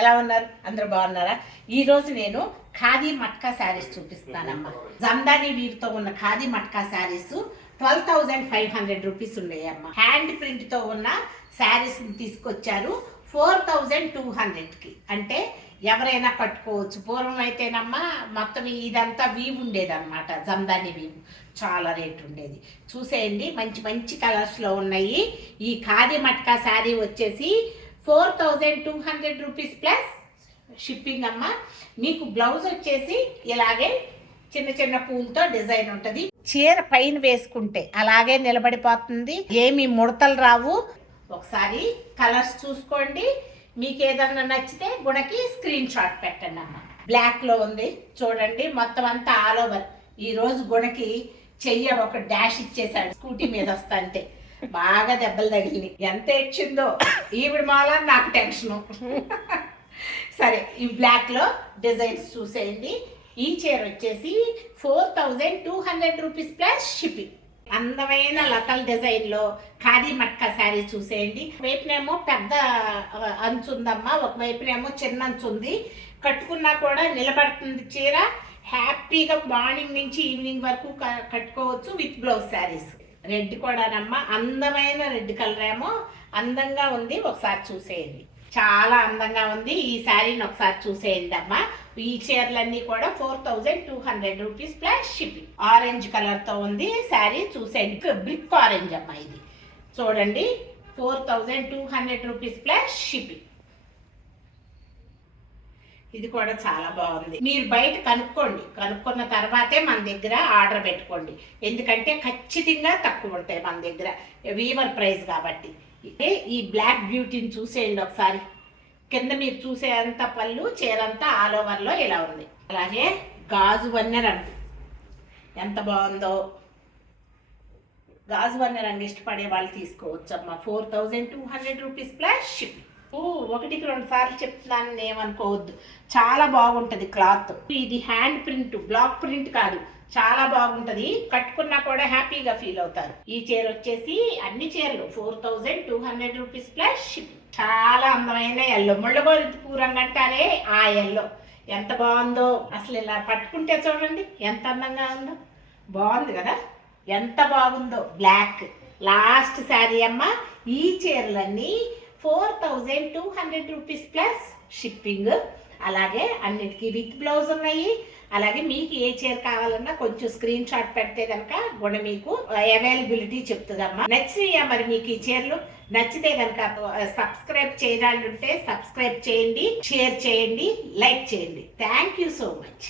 ఎలా ఉన్నారు? అందరూ బాగున్నారా? ఈరోజు నేను ఖాదీ మట్కా శారీస్ చూపిస్తానమ్మా. జందాని వీవ్తో ఉన్న ఖాదీ మట్కా శారీస్ 12,500 రూపీస్ ఉన్నాయమ్మా. హ్యాండ్ ప్రింట్తో ఉన్న శారీస్ తీసుకొచ్చారు 4,200కి. అంటే ఎవరైనా కట్టుకోవచ్చు. పూర్వం అయితేనమ్మా మొత్తం ఇదంతా వీవ్ ఉండేదన్నమాట, జందాని వీవ్. చాలా రేట్ ఉండేది. చూసేయండి, మంచి మంచి కలర్స్లో ఉన్నాయి. ఈ ఖాదీ మట్కా శారీ వచ్చేసి 4,200 రూపీస్ ప్లస్ షిప్పింగ్ అమ్మ. మీకు బ్లౌజ్ వచ్చేసి ఇలాగే చిన్న చిన్న పూలతో డిజైన్ ఉంటుంది. చీర పైన వేసుకుంటే అలాగే నిలబడిపోతుంది, ఏమి ముడతలు రావు. ఒకసారి కలర్స్ చూసుకోండి, మీకు ఏదన్నా నచ్చితే గుణకి స్క్రీన్ షాట్ పెట్టండి అమ్మ. బ్లాక్లో ఉంది చూడండి, మొత్తం అంతా ఆల్ ఓవర్. ఈరోజు గుణకి చెయ్య ఒక డాష్ ఇచ్చేసాడు స్కూటీ మీద వస్తా అంటే, బాగా దెబ్బలు తగిలి ఎంత ఇచ్చిందో ఈవిడ మాల నాకు టెన్షను. సరే, ఈ బ్లాక్లో డిజైన్స్ చూసేయండి. ఈ చీర వచ్చేసి 4,200 రూపీస్ ప్లస్ షిప్పింగ్. అందమైన లతల్ డిజైన్లో ఖాదీ మట్కా శారీ చూసేయండి. ఒకవైపునేమో పెద్ద అంచు ఉందమ్మా, ఒకవైపునేమో చిన్న అంచు ఉంది. కట్టుకున్నా కూడా నిలబడుతుంది చీర. హ్యాపీగా మార్నింగ్ నుంచి ఈవినింగ్ వరకు కట్టుకోవచ్చు విత్ బ్లౌజ్ శారీస్. రెడ్ కూడానమ్మా, అందమైన రెడ్ కలర్ ఏమో అందంగా ఉంది. ఒకసారి చూసేయండి, చాలా అందంగా ఉంది. ఈ శారీని ఒకసారి చూసేయండి అమ్మా. ఈ చీరలన్నీ కూడా 4,200 రూపీస్ ప్లస్ షిప్పింగ్. ఆరెంజ్ కలర్తో ఉంది శారీ, చూసేయండి. బ్రిక్ ఆరెంజ్ అమ్మా ఇది. చూడండి, 4,200 రూపీస్ ప్లస్ షిప్పింగ్. ఇది కూడా చాలా బాగుంది. మీరు బయట కనుక్కున్న తర్వాతే మన దగ్గర ఆర్డర్ పెట్టుకోండి. ఎందుకంటే ఖచ్చితంగా తక్కువ ఉంటాయి మన దగ్గర, వీవర్ ప్రైస్ కాబట్టి. ఈ బ్లాక్ బ్యూటీని చూసేయండి ఒకసారి. కింద మీరు చూసేంత పళ్ళు, చీరంతా ఆల్ ఓవర్లో ఇలా ఉంది. అలాగే గాజు వన్నె రంగు ఎంత బాగుందో. గాజు వన్నె రంగు ఇష్టపడే వాళ్ళు తీసుకోవచ్చు అమ్మా. 4,200 రూపీస్ ప్లస్ షిప్పింగ్. ఒకటికి 2 సార్లు చెప్తున్నాను ఏమనుకోవద్దు, చాలా బాగుంటుంది క్లాత్. ఇది హ్యాండ్ ప్రింట్, బ్లాక్ ప్రింట్ కాదు, చాలా బాగుంటది. కట్టుకున్నా కూడా హ్యాపీగా ఫీల్ అవుతారు. ఈ చీర వచ్చేసి అన్ని చీరలు 4,200 రూపీస్ ప్లస్ షిప్పింగ్. చాలా అందమైన ఎల్లో, ముళ్ళగోరి పూరంగా అంటారే ఆ ఎల్లో ఎంత బాగుందో. అసలు ఇలా పట్టుకుంటే చూడండి ఎంత అందంగా ఉందో. బాగుంది కదా, ఎంత బాగుందో. బ్లాక్ లాస్ట్ శారీ అమ్మ. ఈ చీరలన్నీ 4,200 రూపీస్ ప్లస్ షిప్పింగ్. అలాగే అన్నిటికీ విత్ బ్లౌజ్ ఉన్నాయి. అలాగే మీకు ఏ చీర కావాలన్నా కొంచెం స్క్రీన్ షాట్ పెడితే కనుక కూడా మీకు అవైలబిలిటీ చెప్తుందమ్మా. నచ్చినాయా మరి మీకు ఈ చీరలు? నచ్చితే కనుక సబ్స్క్రైబ్ చేయాలంటే సబ్స్క్రైబ్ చేయండి, షేర్ చేయండి, లైక్ చేయండి. Thank you so much.